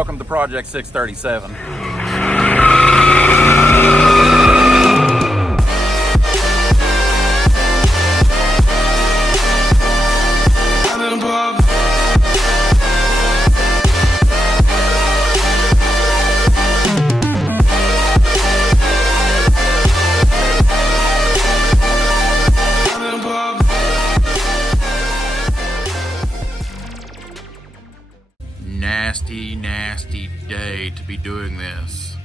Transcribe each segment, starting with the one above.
welcome to Project 637. Nasty day to be doing this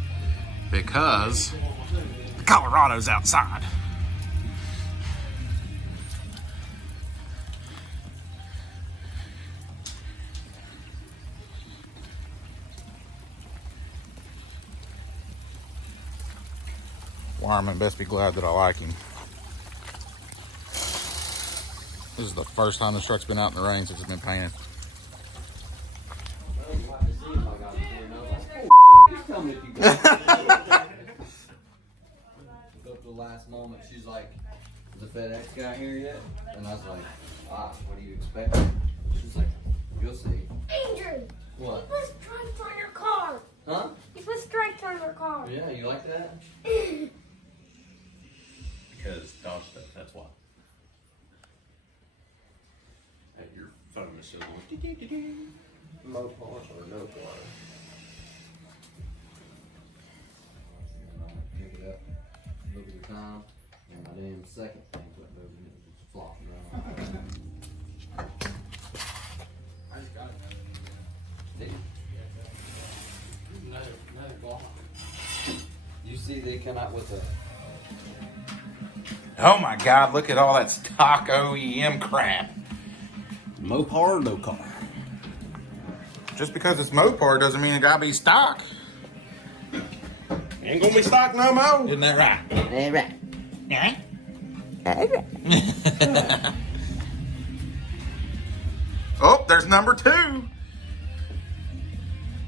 because Colorado's outside. Wireman best be glad that I like him. This is the first time this truck's been out in the rain since it's been painted. Up to the last moment, she's like, "Is the FedEx guy here yet?" And I was like, "What do you expect?" She's like, "You'll see." Andrew! What? You put stripes on your car! Huh? You put stripes on your car! Yeah, you like that? Because dog stuff, that's why. At your phone is still going. Mopar or no car? Pick it up, look at the time, and my damn second thing quit moving. It was flopping around. I just got it. Did you? Another block. You see they come out with a Oh my God, look at all that stock OEM crap. Mopar or no car? Just because it's Mopar doesn't mean it gotta be stock. Ain't gonna be stock no more. Isn't that right? right. Oh, there's number 2.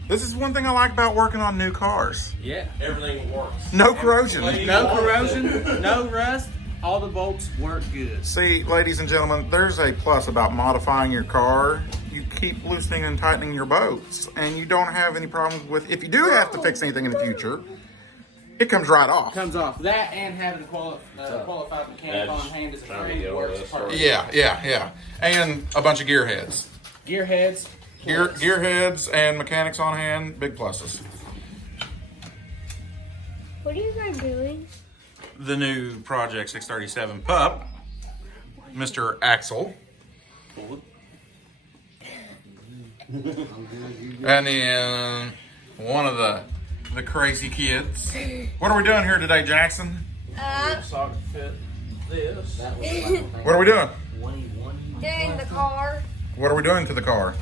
This is one thing I like about working on new cars. Yeah. Everything works. No corrosion. No corrosion, no rust. All the bolts work good. See, ladies and gentlemen, there's a plus about modifying your car. You keep loosening and tightening your bolts, and you don't have any problems with, if you do have to fix anything in the future, it comes right off. Comes off. That and having a qualified mechanic on hand is a trying to great get over works this perfect. Yeah. And a bunch of gear heads. Gear heads. Gear heads and mechanics on hand, big pluses. What are you guys doing? The new Project 637 pup, Mr. Axel. And then one of the crazy kids. What are we doing here today, Jackson? Socket fit this. What are we doing? Doing the car, What are we doing to the car?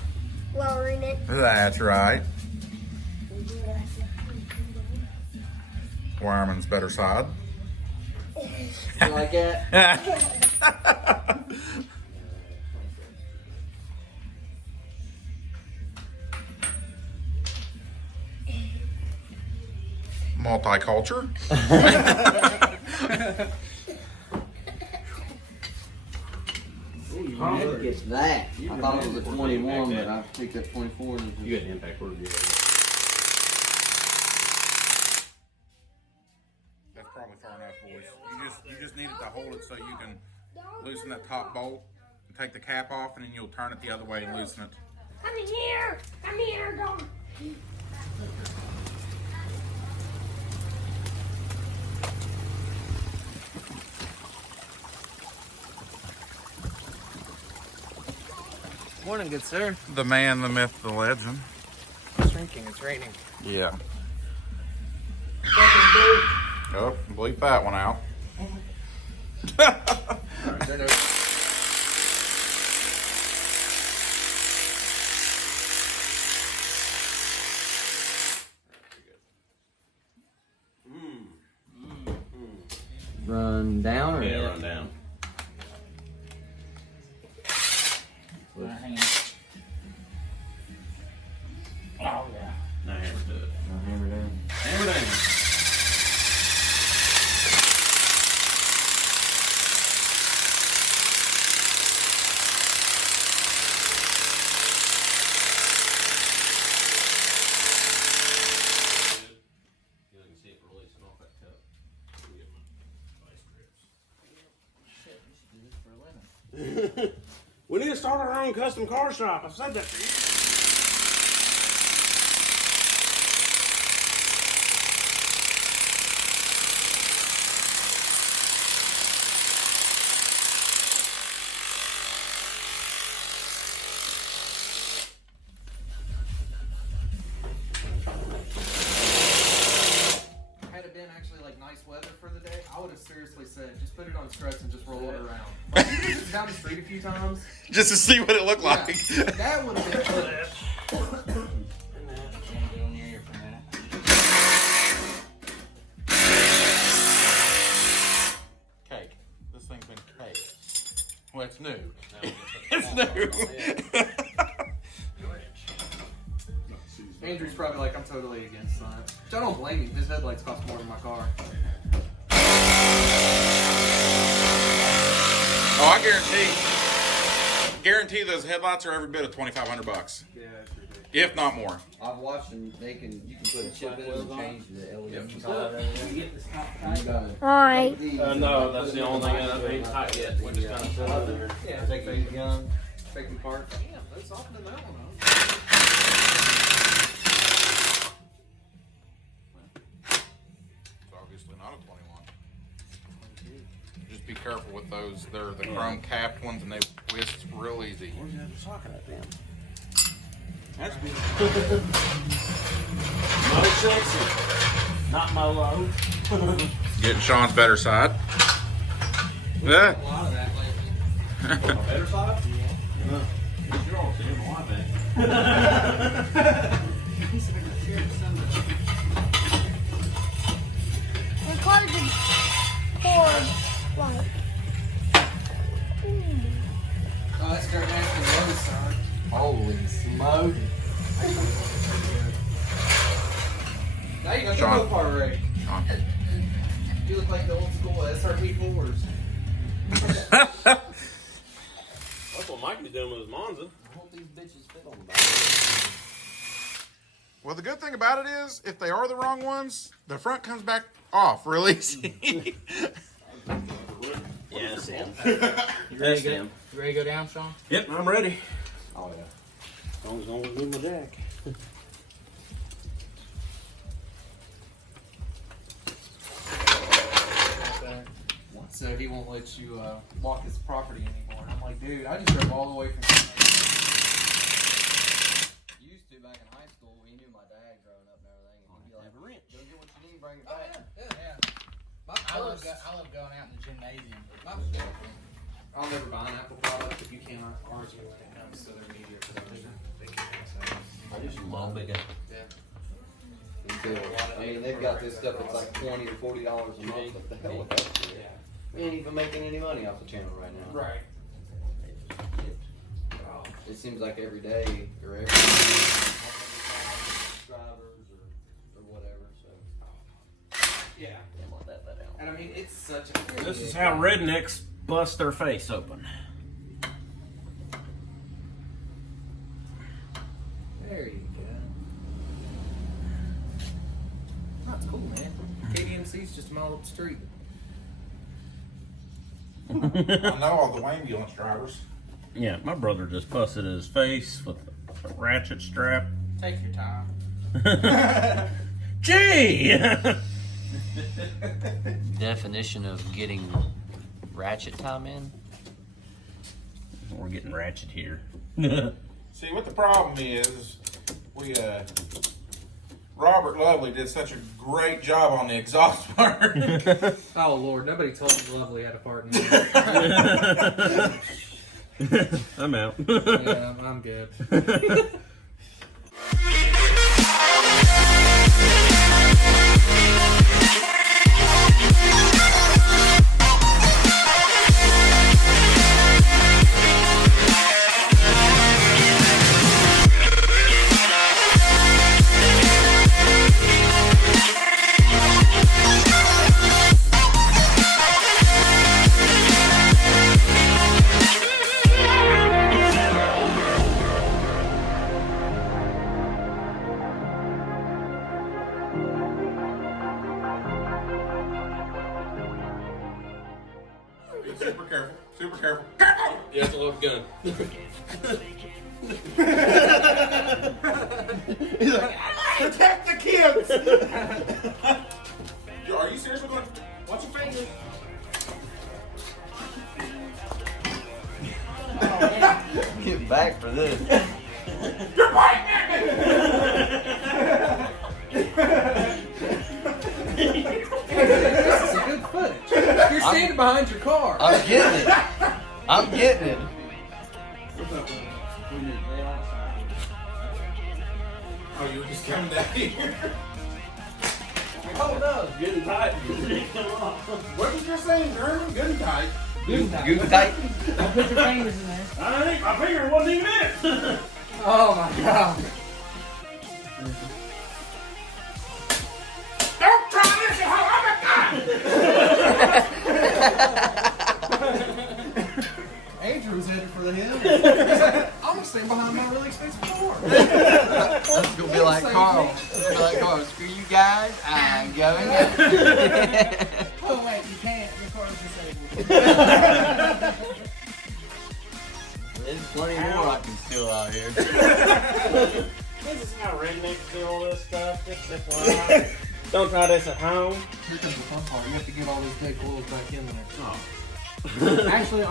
lowering it. That's right. Wireman's better side. You like that? Multiculture. Look at that. I thought it was a 21, but I picked up 24. And You got an impact order. That's probably far enough, boys. You just need it to hold it so you can loosen that top bolt and take the cap off, and then you'll turn it the other way and loosen it. Come here! Come here, dog! Morning, good sir. The man, the myth, the legend. It's drinking. It's raining. Yeah. Oh, bleep that one out. Run down or? Yeah, run down. Oh yeah. Now hammer to it. Hammer down. Hammer down. own custom car shop. I've said that for years. Had it been actually like nice weather for the day, I would have seriously said, just put it on struts and just roll it around. Like, you just down the street a few times. Just to see what it looked like. Yeah, that would have been good. Cake. This thing's been cake. Well, it's new. It's new. Andrew's probably like, I'm totally against that. Which I don't blame him. His headlights cost more than my car. Oh, I guarantee those headlights are every bit of $2,500, Yeah, that's ridiculous. if not more. I've watched them. You can put a chip in and change the LED Alright. No, that's the only thing that ain't tight yet. We just kind of put it there. Yeah, Take the gun, take the part. Damn, that's softening that one up. It's obviously not a 21. Just be careful with those. They're the chrome capped ones and they twist real easy. Where's the other socket at, then? That's good. Mo sexy. Not Molo. Getting Sean's better side. Yeah. A lot of that lately. Better side? Yeah. You're all seeing a lot, man. Recorded for like. Oh, that's Dirt Nasty Rose side. Holy smoke! Now you got the Sean. go-kart rig. Sean. You look like the old school SRT4s. That's what Mikey's doing with his Monza. I hope these bitches fit on the back. Well, the good thing about it is, if they are the wrong ones, the front comes back off real easy. Yeah, that's him. You ready to go down, Sean? Yep, I'm ready. Oh yeah. As long as I don't lose my jack. So he won't let you walk his property anymore. And I'm like, dude, I just drove all the way from. Used to back in high school. He knew my dad growing up and everything. And he'd be like, Have a wrench. "Go get what you need, bring it Oh back." yeah. I love going out in the gymnasium. I'll never buy an Apple product if you cannot argue when it comes to their media production. They can't say. I just love bigger. Yeah. I mean, they've got this stuff that's like $20 or $40 a month. What the hell with that? We ain't even making any money off the channel right now. Right. It seems like every day or every subscribers or whatever. So Yeah. can't let that let out. And I mean, it's such a. This is how rednecks bust their face open. There you go. That's cool, man. KDMC's just a mile up the street. I know all the ambulance drivers. Yeah, my brother just busted his face with a ratchet strap. Take your time. Gee! Definition of getting ratchet time in? We're getting ratchet here. See, what the problem is, we, Robert Lovely did such a great job on the exhaust part. Oh Lord, nobody told me Lovely had a part in it. I'm out. Yeah, I'm good. Be super careful. Super careful. Careful! Yeah, it's a loaded gun. He's like, protect the kids. Yo, are you serious? We're going. Watch your fingers. Get back for this. You're biting at me. This is a good footage. You're standing behind your car. I'm getting it. I'm getting it. Oh, you were just coming down here. Oh no. Getting tight. What was you saying, German? Good and tight. Good tight. Don't put your fingers in there. I think my finger wasn't even in it. Oh my god. Don't try this at home. Andrew was headed for the hill. I'm gonna stand behind my really expensive car. That's gonna be like Carl. It's gonna be like Carl. Screw you guys. I'm going. Oh wait, you can't. Your car's disabled. There's plenty more I can steal out here. This is how rednecks do all this stuff. Just FYI. Don't try this at home. Here comes the fun part. You have to get all those dead coils back in there. Actually,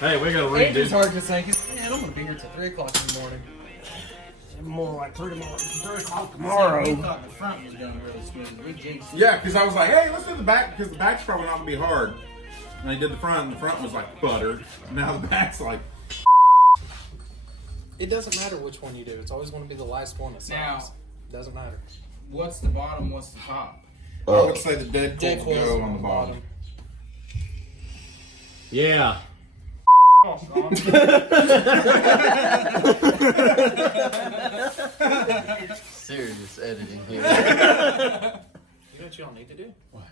Hey, we gotta Andrew's redo. hard to say. Man, I'm gonna be here till 3 o'clock in the morning. more like 3 o'clock Tomorrow. We thought the front was going really smooth. We jigged. Yeah, because I was like, hey, let's do the back, because the back's probably not going to be hard. And I did the front, and the front was like butter. Now the back's like... It doesn't matter which one you do. It's always going to be the last one that sucks. Now- Doesn't matter. What's the bottom? What's the top? I would say the dead Dead coils coils go on the bottom. Yeah. Serious editing here. You know what y'all need to do? What?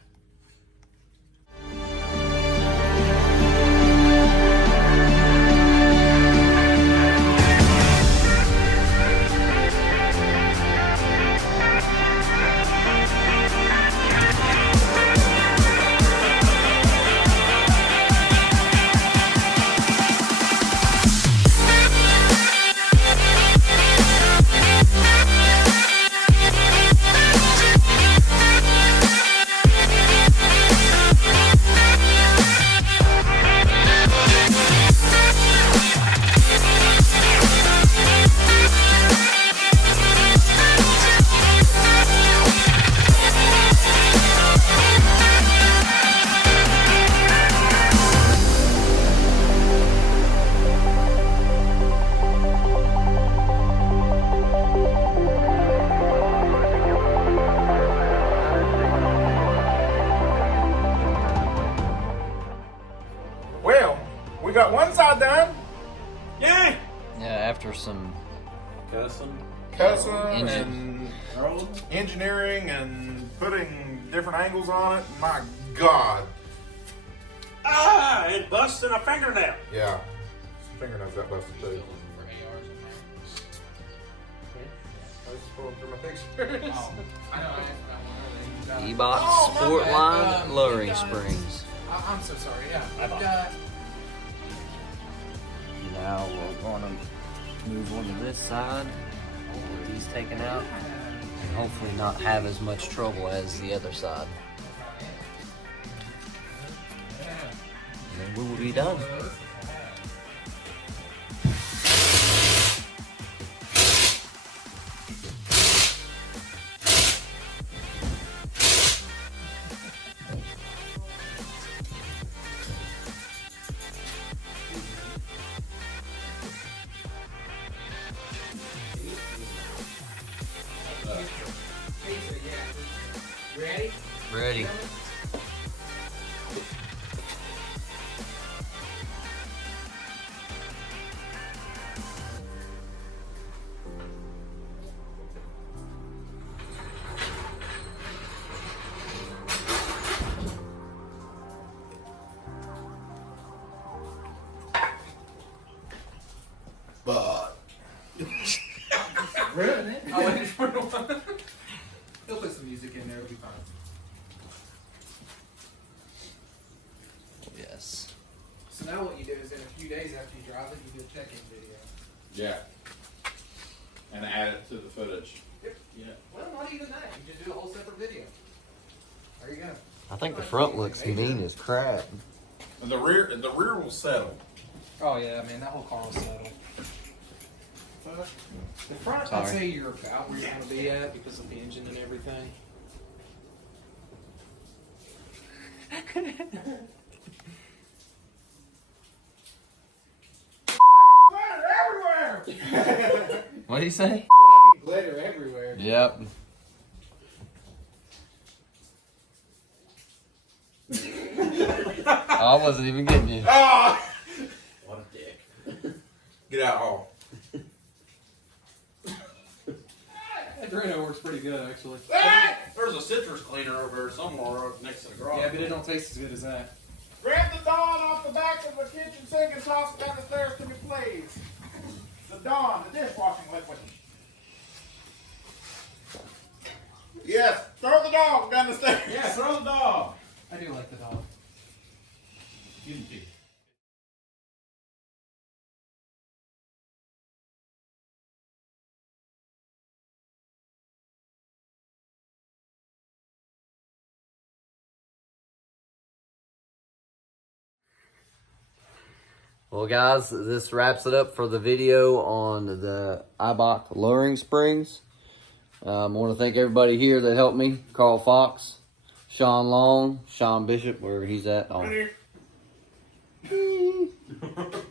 Well, we got one side done. Yeah. Yeah, after some Cussing. Cussing Engine. and engineering and putting different angles on it. My God. Ah, and busting a fingernail. Yeah. Fingernails got busted too. I was just scrolling through my pictures. I know. Eibach Oh, my Sportline bad. lowering Guys. springs. I'm so sorry. Yeah. I've got. Now we're gonna move on to this side where he's taken out and hopefully not have as much trouble as the other side. And then we will be done. Ready? Ready. Really? I'll wait for one. He'll put some music in there. It'll be fine. Yes. So now what you do is in a few days after you drive it, you do a check-in video. Yeah. And add it to the footage. Yeah. Well, not even that. You just do a whole separate video. There you go. I think the front looks mean as crap. And the rear will settle. Oh yeah, man, that whole car will settle. But the front, I'd Sorry. say you're about where you want to be at because of the engine and everything. What do you say? Glitter everywhere. Yep. I wasn't even getting you. Ah! What a dick. Get out, Hall. That Drano works pretty good, actually. There's a citrus cleaner over there somewhere next to the garage. Yeah, but it don't taste as good as that. Grab the Dawn off the back of the kitchen sink and toss it down the stairs to me, please. The Dawn, the dishwashing liquid. Yes, throw the dog down the stairs. Yeah, throw the dog. I do like the dog. Give him to you. Well, guys, this wraps it up for the video on the Eibach lowering springs. I want to thank everybody here that helped me. Carl Fox, Sean Long, Sean Bishop, wherever he's at.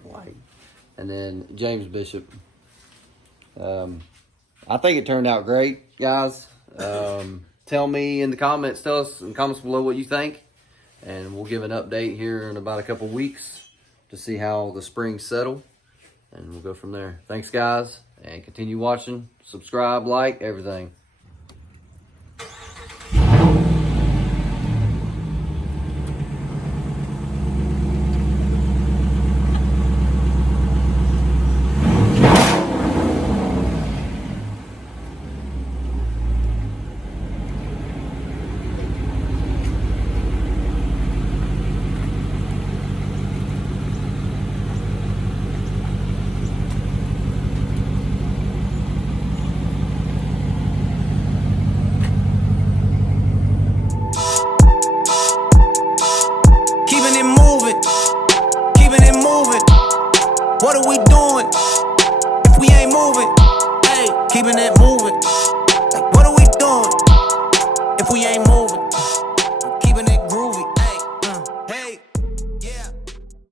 White. And then James Bishop. I think it turned out great, guys. Tell me in the comments, tell us in the comments below what you think. And we'll give an update here in about a couple weeks to see how the springs settle. And we'll go from there. Thanks, guys. And continue watching. Subscribe, like, everything. Keeping it moving, keeping it moving. What are we doing if we ain't moving? Hey, keeping it moving.